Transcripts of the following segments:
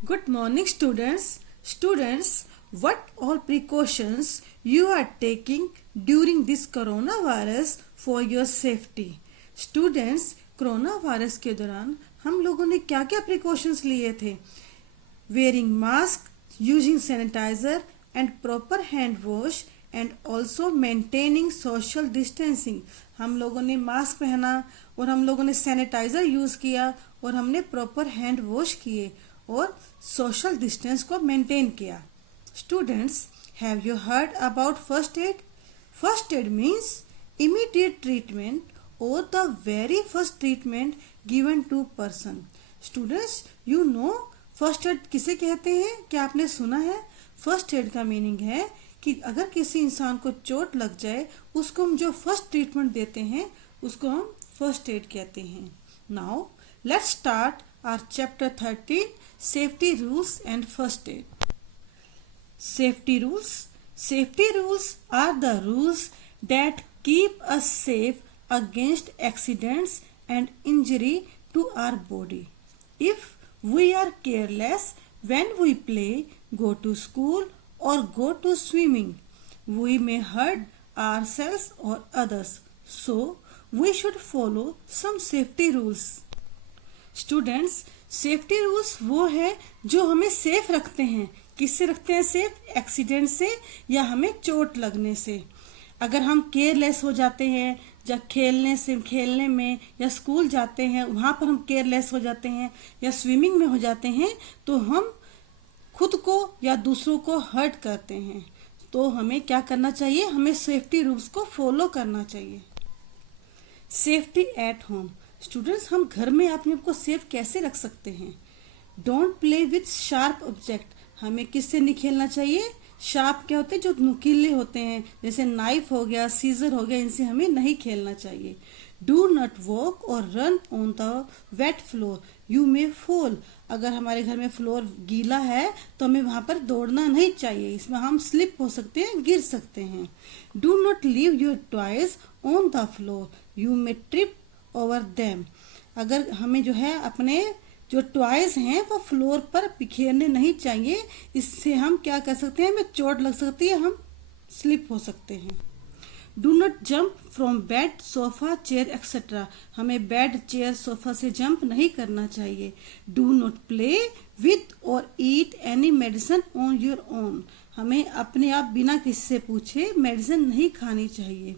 Good morning, students. Students, what all precautions you are taking during this coronavirus for your safety? Students, corona virus के दौरान हम लोगों ने क्या क्या प्रिकॉशंस लिए थे? Wearing mask, using sanitizer and proper hand wash and also maintaining social distancing. हम लोगों ने मास्क पहना और हम लोगों ने सैनिटाइजर यूज किया और हमने प्रॉपर हैंड वॉश किए और सोशल डिस्टेंस को मेंटेन किया. Students, have you heard about first aid? First aid means immediate treatment or the very first treatment given to person. Students, you know first aid किसे कहते हैं? क्या आपने सुना है? फर्स्ट एड का मीनिंग है कि अगर किसी इंसान को चोट लग जाए उसको हम जो फर्स्ट ट्रीटमेंट देते हैं उसको हम फर्स्ट एड कहते हैं. Now let's start our chapter 13, safety rules and first aid. Safety rules. Safety rules are the rules that keep us safe against accidents and injury to our body. If we are careless when we play, go to school or go to swimming, we may hurt ourselves or others. So, we should follow some safety rules. Students, safety rules वो है जो हमें safe रखते हैं. किससे रखते हैं safe? Accident से या हमें चोट लगने से. अगर हम केयरलेस हो जाते हैं जब खेलने में या स्कूल जाते हैं वहां पर हम केयरलेस हो जाते हैं या स्विमिंग में हो जाते हैं तो हम खुद को या दूसरों को हर्ट करते हैं. तो हमें क्या करना चाहिए? हमें सेफ्टी रूल्स को फॉलो करना चाहिए. Safety at home. स्टूडेंट्स, हम घर में अपने आप को सेफ कैसे रख सकते हैं? Don't play with sharp object. हमें किससे नहीं खेलना चाहिए? शार्प क्या होते हैं? जो नुकीले होते हैं, जैसे नाइफ हो गया, सीजर हो गया, इनसे हमें नहीं खेलना चाहिए. डू नॉट वॉक और run on the wait floor, you may fall. अगर हमारे घर में फ्लोर गीला है तो हमें वहां पर दौड़ना नहीं चाहिए, इसमें हम स्लिप हो सकते हैं, गिर सकते हैं. Do not leave your toys on the floor, you may trip over them. अगर हमें जो है अपने जो टॉयज हैं वो फ्लोर पर बिखेरने नहीं चाहिए, इससे हम क्या कर सकते हैं? हमें चोट लग सकती है, हम स्लिप हो सकते हैं. Do not jump from bed, sofa, chair etcetera. हमें बेड, चेयर, सोफा से जंप नहीं करना चाहिए. डू नॉट प्ले विथ और eat any medicine on your own. हमें अपने आप बिना किसी से पूछे मेडिसिन नहीं खानी चाहिए.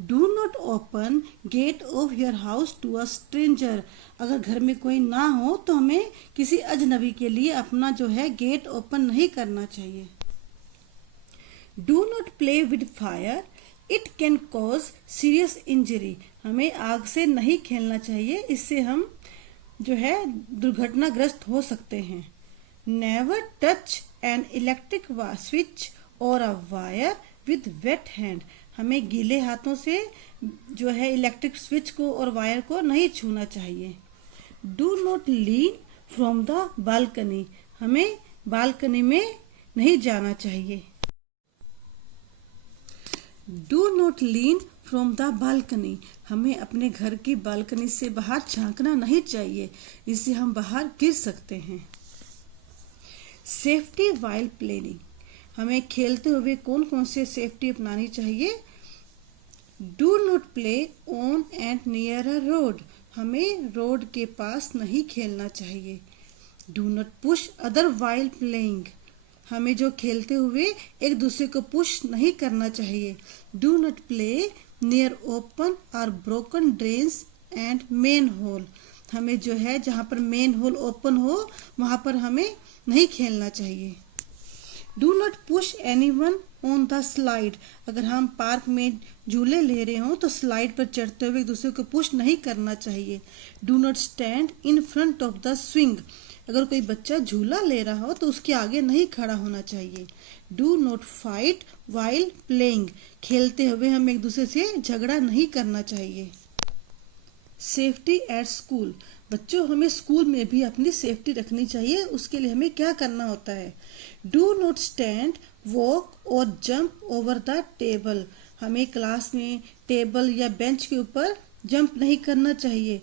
Do not open gate of your house to a stranger. अगर घर में कोई ना हो तो हमें किसी अजनबी के लिए अपना जो है गेट ओपन नहीं करना चाहिए. Do not play with fire, it can cause serious injury. हमें आग से नहीं खेलना चाहिए, इससे हम जो है दुर्घटनाग्रस्त हो सकते हैं. Never touch an electric switch or a wire with wet hand. हमें गीले हाथों से जो है इलेक्ट्रिक स्विच को और वायर को नहीं छूना चाहिए. Do not lean from the balcony. हमें बालकनी में नहीं जाना चाहिए. Do not lean from the balcony. हमें अपने घर की बालकनी से बाहर झांकना नहीं चाहिए, इससे हम बाहर गिर सकते हैं. Safety while playing. हमें खेलते हुए कौन कौन से सेफ्टी अपनानी चाहिए? Do not play on and near a road. हमें रोड के पास नहीं खेलना चाहिए. Do not push other while playing. हमें जो खेलते हुए एक दूसरे को पुश नहीं करना चाहिए. Do not play near open or broken drains and manhole. हमें जो है जहां पर मेन होल ओपन हो वहां पर हमें नहीं खेलना चाहिए. Do not push anyone on the slide. अगर हम पार्क में झूले ले रहे हो तो स्लाइड पर चढ़ते हुए एक दूसरे को पुश नहीं करना चाहिए. Do not stand in front of the swing. अगर कोई बच्चा झूला ले रहा हो तो उसके आगे नहीं खड़ा होना चाहिए. Do not fight while playing. खेलते हुए हम एक दूसरे से झगड़ा नहीं करना चाहिए. Safety at school. बच्चों, हमें स्कूल में भी अपनी सेफ्टी रखनी चाहिए. उसके लिए हमें क्या करना होता है? डू नॉट स्टैंड, वॉक और जंप ओवर द टेबल. हमें क्लास में टेबल या बेंच के ऊपर जंप नहीं करना चाहिए.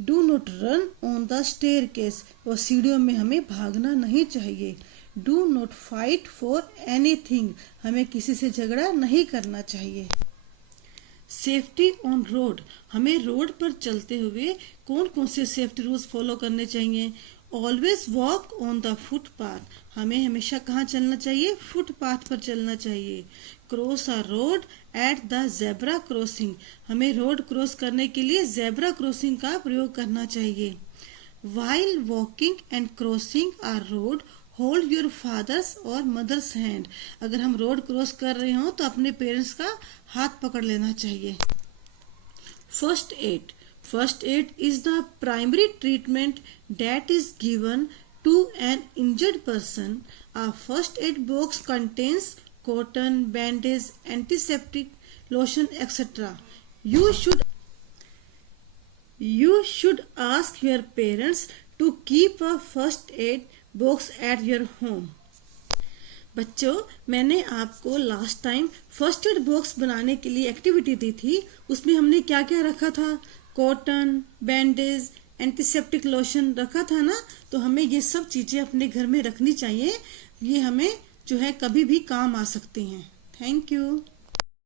Do not run on the staircase, और सीढ़ियों में हमें भागना नहीं चाहिए। Do not fight for anything, हमें किसी से झगड़ा नहीं करना चाहिए। सेफ्टी ऑन रोड, हमें रोड पर चलते हुए कौन कौन से सेफ्टी रूल्स फॉलो करने चाहिए। Always walk on the footpath, हमें हमेशा कहाँ चलना चाहिए, फुटपाथ पर चलना चाहिए। Cross a road at the zebra crossing, हमें रोड क्रॉस करने के लिए जेब्रा क्रॉसिंग का प्रयोग करना चाहिए। While walking and crossing a road hold your fathers और मदर्स हैंड, अगर हम रोड क्रॉस कर रहे हो तो अपने पेरेंट्स का हाथ पकड़ लेना चाहिए। First aid, first aid is the primary treatment that is given to an injured person. A first aid box contains cotton, bandage, antiseptic, lotion, etc. You should ask your parents to keep a first aid box at your home. बच्चों, मैंने आपको last time first aid box बनाने के लिए activity दी थी। उसमें हमने क्या क्या रखा था, कॉटन, बैंडेज, एंटीसेप्टिक लोशन रखा था ना। तो हमें ये सब चीजें अपने घर में रखनी चाहिए, ये हमें जो है कभी भी काम आ सकती हैं। Thank you.